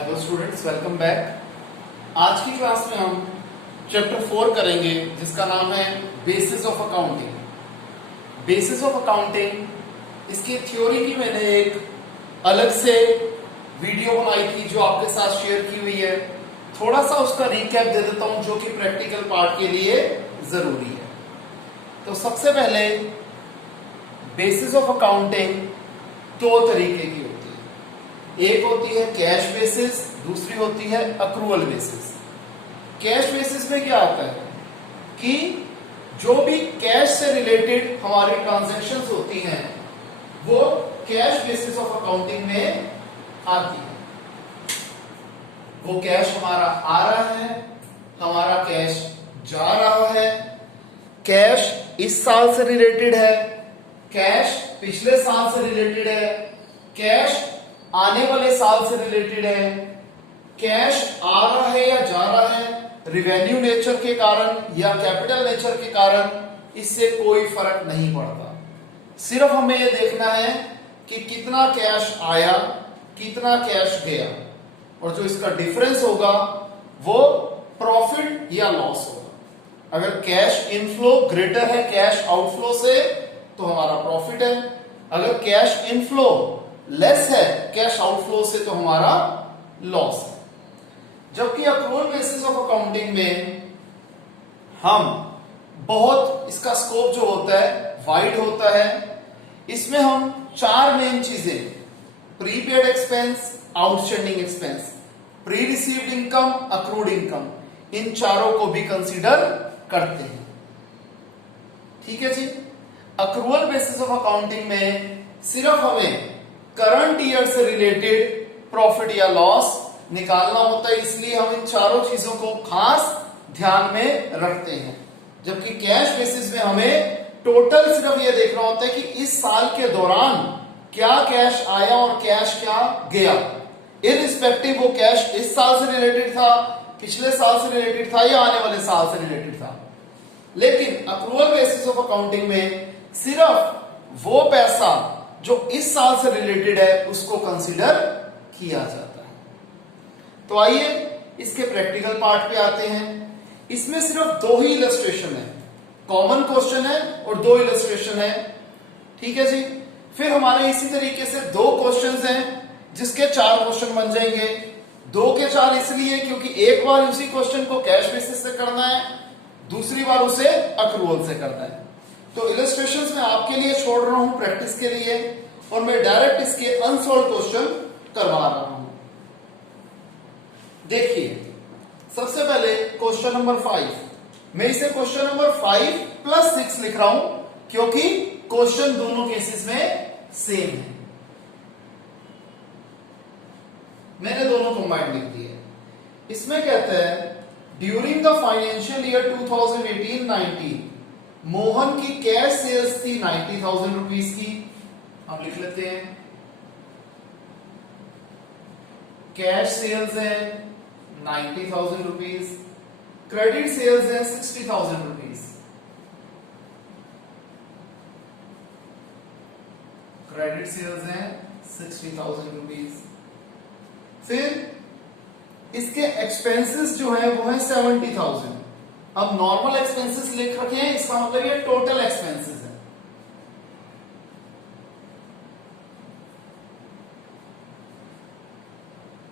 Hello students, welcome back. आज की class में हम चैप्टर 4 करेंगे जिसका नाम है basis of accounting. Basis of accounting इसकी थ्योरी की मैंने एक अलग से वीडियो बनाई थी जो आपके साथ शेयर की हुई है। थोड़ा सा उसका रिकैप दे देता हूं जो कि प्रैक्टिकल पार्ट के लिए जरूरी है। तो सबसे पहले बेसिस ऑफ अकाउंटिंग दो तरीके की होती है। एक होती है कैश बेसिस, दूसरी होती है अक्रूवल बेसिस। कैश बेसिस में क्या आता है कि जो भी कैश से रिलेटेड हमारी ट्रांजैक्शंस होती हैं वो कैश बेसिस ऑफ अकाउंटिंग में आती है। वो कैश हमारा आ रहा है, हमारा कैश जा रहा है, कैश इस साल से रिलेटेड है, कैश पिछले साल से रिलेटेड है, कैश आने वाले साल से रिलेटेड है, कैश आ रहा है या जा रहा है रिवेन्यू नेचर के कारण या कैपिटल नेचर के कारण, इससे कोई फर्क नहीं पड़ता। सिर्फ हमें यह देखना है कि कितना कैश आया, कितना कैश गया, और जो इसका डिफरेंस होगा वो प्रॉफिट या लॉस होगा। अगर कैश इनफ्लो ग्रेटर है कैश आउटफ्लो से तो हमारा प्रॉफिट है, अगर कैश इनफ्लो लेस है कैश आउटफ्लो से तो हमारा लॉस है। जबकि अक्रूवल बेसिस ऑफ अकाउंटिंग में हम बहुत, इसका स्कोप जो होता है वाइड होता है। इसमें हम चार मेन चीजें, prepaid expense, outstanding expense, pre received income, accrued income, इन चारों को भी कंसीडर करते हैं। ठीक है जी। अक्रूवल बेसिस ऑफ अकाउंटिंग में सिर्फ हमें करंट ईयर से रिलेटेड प्रॉफिट या लॉस निकालना होता है, इसलिए हम इन चारों चीजों को खास ध्यान में रखते हैं। जबकि कैश बेसिस में हमें टोटल सिर्फ यह देखना होता है कि इस साल के दौरान क्या कैश आया और कैश क्या गया, इररिस्पेक्टिव वो कैश इस साल से रिलेटेड था, पिछले साल से रिलेटेड था या आने वाले साल से रिलेटेड था। लेकिन अक्रूवल बेसिस ऑफ अकाउंटिंग में सिर्फ वो पैसा जो इस साल से रिलेटेड है उसको कंसीडर किया जाता है। तो आइए इसके प्रैक्टिकल पार्ट पे आते हैं। इसमें सिर्फ दो ही इलस्ट्रेशन है, कॉमन क्वेश्चन है और दो इलस्ट्रेशन है। ठीक है जी। फिर हमारे इसी तरीके से दो क्वेश्चंस हैं जिसके चार क्वेश्चन बन जाएंगे। दो के चार इसलिए क्योंकि एक बार उसी क्वेश्चन को कैश बेसिस से करना है, दूसरी बार उसे अक्रूवल से करना है। तो इलस्ट्रेशंस मैं आपके लिए छोड़ रहा हूं प्रैक्टिस के लिए, और मैं डायरेक्ट इसके अनसॉल्व क्वेश्चन करवा रहा हूं। देखिए, सबसे पहले क्वेश्चन नंबर 5, मैं इसे क्वेश्चन नंबर 5+6 लिख रहा हूं क्योंकि क्वेश्चन दोनों केसेस में सेम है। मैंने दोनों कंबाइंड लिख दिए। इसमें कहते हैं during the financial year 2018-19 Mohan की कैश सेल्स थी 90,000 रुपीज की। हम लिख लेते हैं कैश सेल्स है 90,000 रुपीज, क्रेडिट सेल्स है 60,000 रुपीज। क्रेडिट सेल्स है 60,000 रुपीज। फिर इसके एक्सपेंसेस जो है वो है 70,000। अब नॉर्मल एक्सपेंसेस लिख रखे हैं, इसका मतलब ये टोटल एक्सपेंसेस है।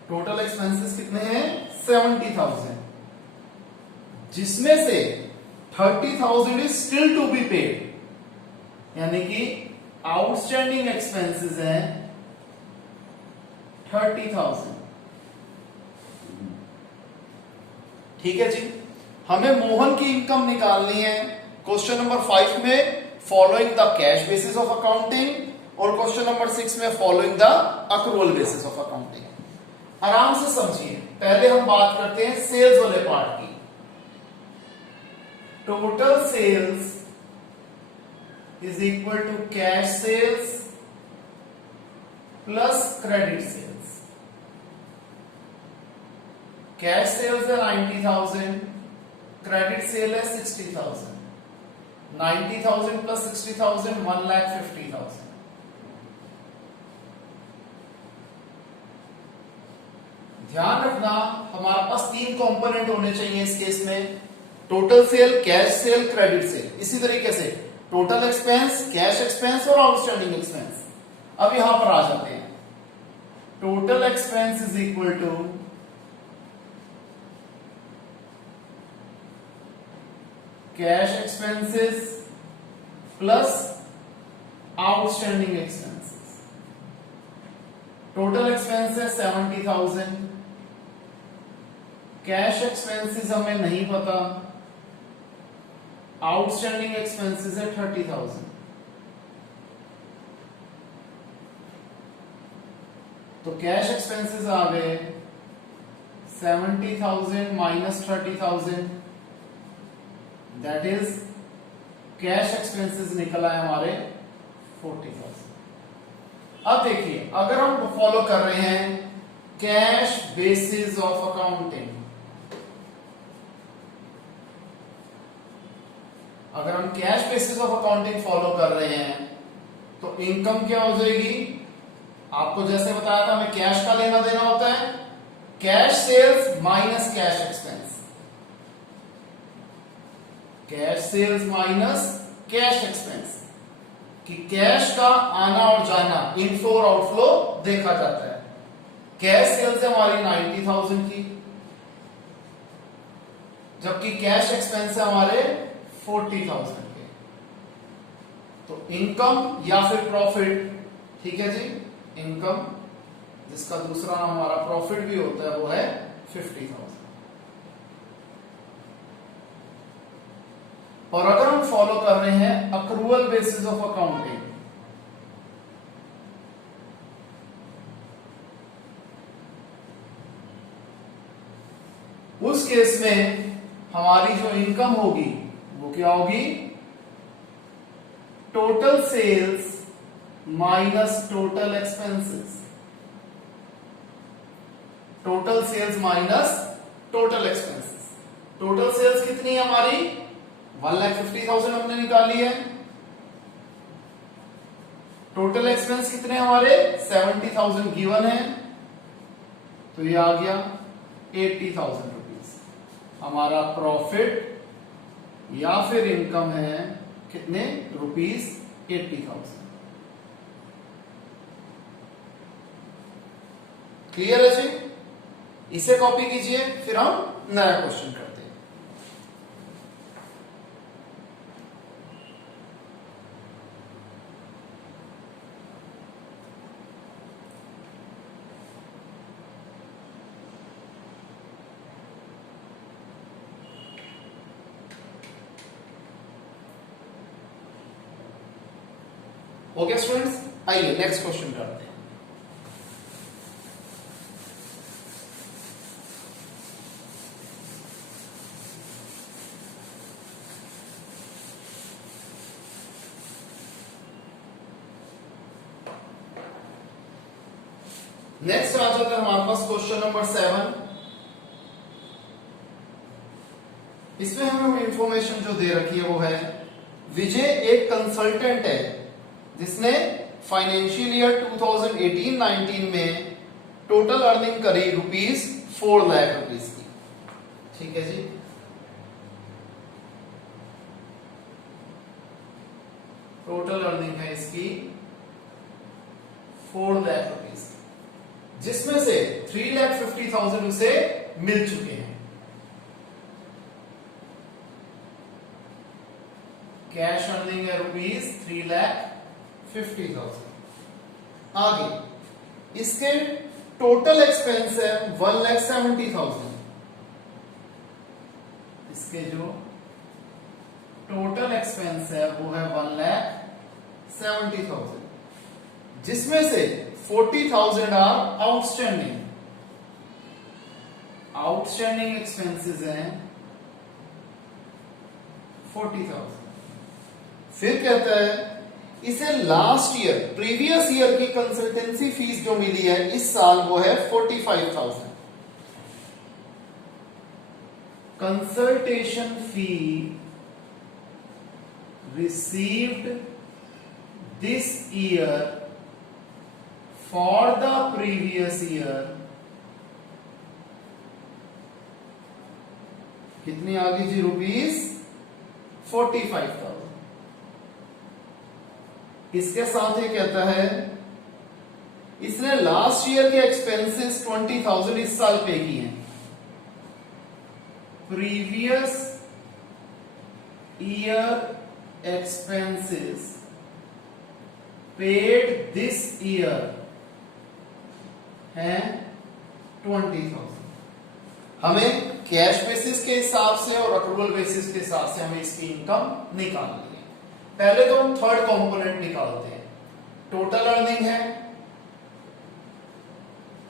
टोटल एक्सपेंसेस कितने हैं? 70,000, जिसमें से 30,000 is still to be paid, यानी कि आउटस्टैंडिंग एक्सपेंसेस हैं 30,000। ठीक है जी। हमें मोहन की इनकम निकालनी है क्वेश्चन नंबर 5 में following the cash basis of accounting, और क्वेश्चन नंबर 6 में following the accrual basis of accounting. आराम से समझिए। पहले हम बात करते हैं सेल्स वाले पार्ट की। Total sales is equal to cash sales plus credit sales. Cash sales है 90,000, क्रेडिट सेल है 60,000। 90,000 प्लस 60,000 1,50,000। ध्यान रखना हमारे पास तीन कंपोनेंट होने चाहिए इस केस में, total sale, cash sale, credit sale. इसी तरीके से टोटल एक्सपेंस, कैश एक्सपेंस और आउटस्टैंडिंग एक्सपेंस। अब यहां पर आ जाते हैं, total expense is equal to cash expenses plus outstanding expenses. Total expense है 70,000, कैश एक्सपेंसेस हमें नहीं पता, आउटस्टैंडिंग एक्सपेंसेस है 30,000। तो कैश एक्सपेंसेस आ गए 70,000 minus 30,000, that is cash expenses निकला है हमारे 40,000। अब देखिए, अगर हम फॉलो कर रहे हैं कैश बेसिस ऑफ अकाउंटिंग, अगर हम cash basis of accounting follow कर रहे हैं तो इनकम क्या हो जाएगी? आपको जैसे बताया था हमें कैश का लेना देना होता है, cash sales minus cash expense, cash sales minus cash expense, कि कैश का आना और जाना, इनफ्लो और आउटफ्लो देखा जाता है। कैश सेल्स है हमारी 90,000 की, जबकि कैश एक्सपेंस है हमारे 40,000 के। तो इनकम या फिर प्रॉफिट, ठीक है जी, इनकम जिसका दूसरा नाम हमारा प्रॉफिट भी होता है वो है 50,000। और अगर हम फॉलो कर रहे हैं अक्रूवल बेसिस ऑफ अकाउंटिंग, उस केस में हमारी जो इनकम होगी वो क्या होगी? Total sales minus total expenses, total sales minus total expenses. Total sales कितनी है हमारी? 1,50,000 हमने निकाली है। टोटल एक्सपेंस कितने हमारे? 70,000 गिवन है, तो ये आ गया 80,000 रुपीज। हमारा प्रॉफिट या फिर इनकम है कितने रुपीज? 80,000। क्लियर है जी? इसे कॉपी कीजिए, फिर हम नया क्वेश्चन करते हैं। ओके स्टूडेंट्स, आइए नेक्स्ट क्वेश्चन करते हैं। नेक्स्ट आ जाता है हमारे पास क्वेश्चन नंबर 7। इसमें हमें इंफॉर्मेशन जो दे रखी है वो है, विजय एक कंसल्टेंट है जिसने फाइनेंशियल ईयर 2018-19 में टोटल अर्निंग करी ₹4 लाख की। ठीक है जी, टोटल अर्निंग है इसकी 4 लाख रुपीज, जिसमें से 3,50,000 उसे मिल चुके हैं। कैश अर्निंग है ₹3,50,000। आगे इसके टोटल एक्सपेंस है 1,70,000। इसके जो टोटल एक्सपेंस है वो है 1,70,000, जिसमें से 40,000 आर आउटस्टैंडिंग। आउटस्टैंडिंग एक्सपेंसेस हैं 40,000। फिर कहता है इसे लास्ट ईयर, प्रीवियस ईयर की कंसल्टेंसी फीस जो मिली है इस साल वो है 45,000। Consultation fee received this year for the previous year कितनी आ गई जी? ₹45,000। इसके साथ ये कहता है इसने लास्ट ईयर के एक्सपेंसेस 20,000 इस साल पे किए हैं। Previous year expenses paid this year है 20,000। हमें कैश बेसिस के हिसाब से और अक्रूवल बेसिस के हिसाब से हमें इसकी इनकम निकालनी है। पहले तो हम थर्ड कंपोनेंट निकालते हैं। टोटल अर्निंग है,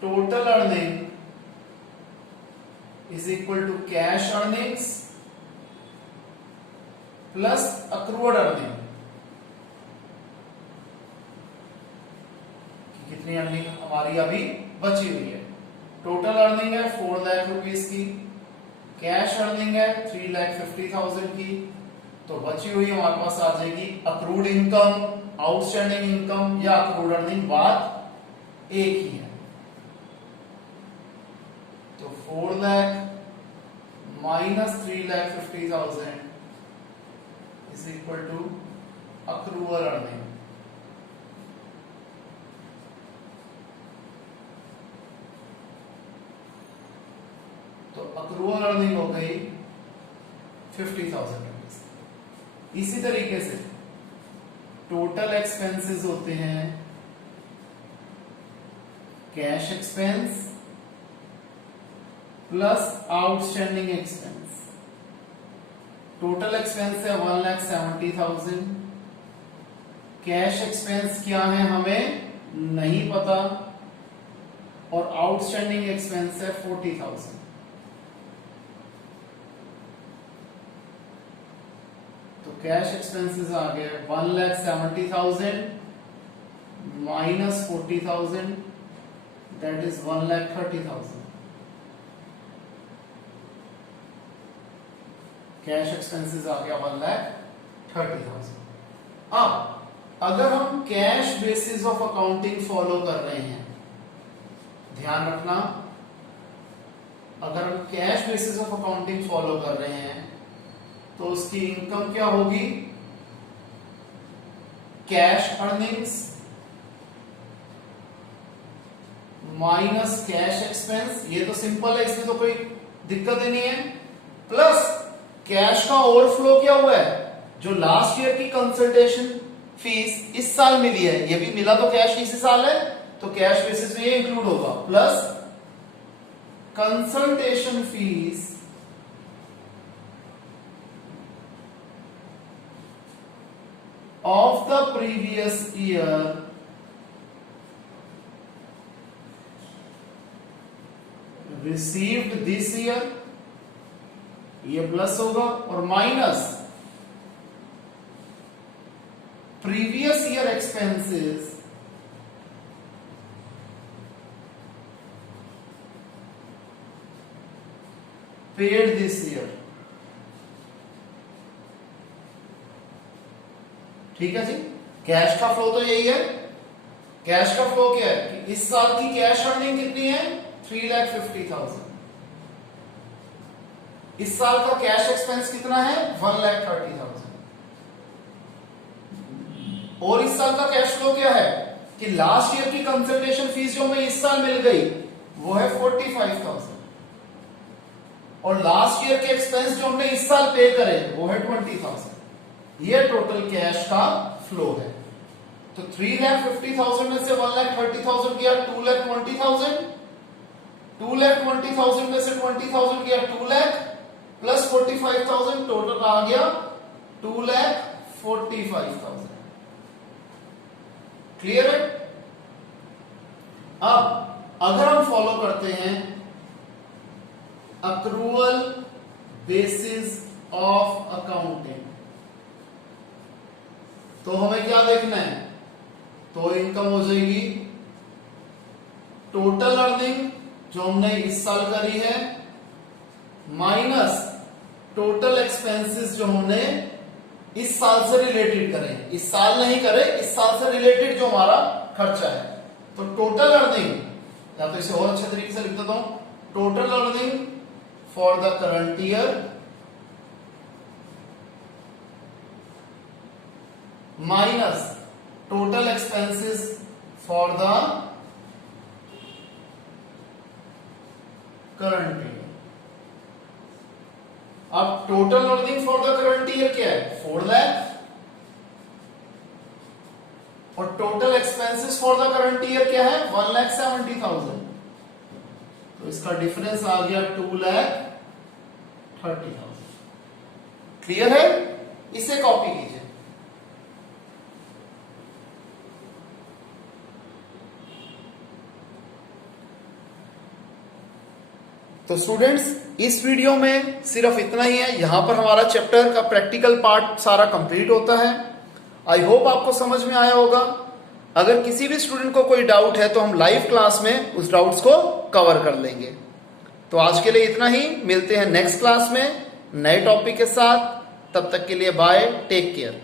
total earning is equal to cash earnings plus accrued earning. कितनी अर्निंग हमारी अभी बची हुई है? टोटल अर्निंग है 4 लाख रुपीस की, कैश अर्निंग है 3,50,000 की, तो बची हुई हमारे पास आ जाएगी अक्रूड इनकम, आउटस्टैंडिंग इनकम या अक्रूड अर्निंग, बात एक ही है। तो 4 lakh minus 3,50,000 is equal to accrual earning. तो अक्रूवल अर्निंग हो गई 50,000 रुपीज। इसी तरीके से टोटल एक्सपेंसेस होते हैं cash expense plus outstanding expense. Total expense है 1,70,000, कैश एक्सपेंस क्या है हमें नहीं पता, और आउटस्टैंडिंग एक्सपेंस है 40,000। तो कैश एक्सपेंसेस आ गए 1,70,000 minus 40,000, that is 1,30,000। Cash expenses आ गया 1,30,000। अब अगर हम cash basis of accounting follow कर रहे हैं, ध्यान रखना, अगर हम cash basis of accounting follow कर रहे हैं तो उसकी इनकम क्या होगी? Cash earnings minus cash expense. ये तो सिंपल है, इसमें तो कोई दिक्कत ही नहीं है। प्लस कैश का ओवरफ्लो क्या हुआ है? जो लास्ट ईयर की कंसल्टेशन फीस इस साल मिली है, ये भी मिला तो कैश इसी साल है, तो कैश बेसिस में ये इंक्लूड होगा। Plus consultation fees of the previous year received this year, ये प्लस होगा, और minus previous year expenses paid this year. ठीक है जी। कैश का फ्लो तो यही है। कैश का फ्लो क्या है कि इस साल की कैश अर्निंग कितनी है? 3,50,000। इस साल का कैश एक्सपेंस कितना है? 1,30,000। और इस साल का कैश फ्लो क्या है कि लास्ट ईयर की कंसल्टेशन फीस जो हमें इस साल मिल गई वो है 45,000, और लास्ट ईयर के एक्सपेंस जो हमने इस साल पे करे वो है 20,000। ये टोटल कैश का फ्लो है। तो 3,50,000 में से 1,30,000 गया 2,20,000, 2,20,000 में से 20,000 गया 2 लाख, प्लस 45,000, टोटल आ गया 2,45,000। क्लियर है? अब अगर हम फॉलो करते हैं अक्रूवल बेसिस ऑफ अकाउंटिंग, तो हमें क्या देखना है? तो इनकम हो जाएगी टोटल अर्निंग जो हमने इस साल करी है, माइनस टोटल एक्सपेंसेस जो हमने इस साल से रिलेटेड करे, इस साल नहीं करे, इस साल से रिलेटेड जो हमारा खर्चा है। तो टोटल अर्निंग, या तो इसे और अच्छे तरीके से लिख देता हूं, total earning for the current year minus total expenses for the current year. अब total earning for the current year क्या है? 4 लाख, और total expenses for the current year क्या है? 1,70,000। तो इसका डिफरेंस आ गया 2,30,000। क्लियर है? इसे कॉपी कीजिए। तो स्टूडेंट्स, इस वीडियो में सिर्फ इतना ही है। यहां पर हमारा चैप्टर का प्रैक्टिकल पार्ट सारा कंप्लीट होता है। आई होप आपको समझ में आया होगा। अगर किसी भी स्टूडेंट को कोई डाउट है तो हम लाइव क्लास में उस डाउट्स को कवर कर लेंगे। तो आज के लिए इतना ही, मिलते हैं नेक्स्ट क्लास में नए टॉपिक के साथ। तब तक के लिए बाय, टेक केयर।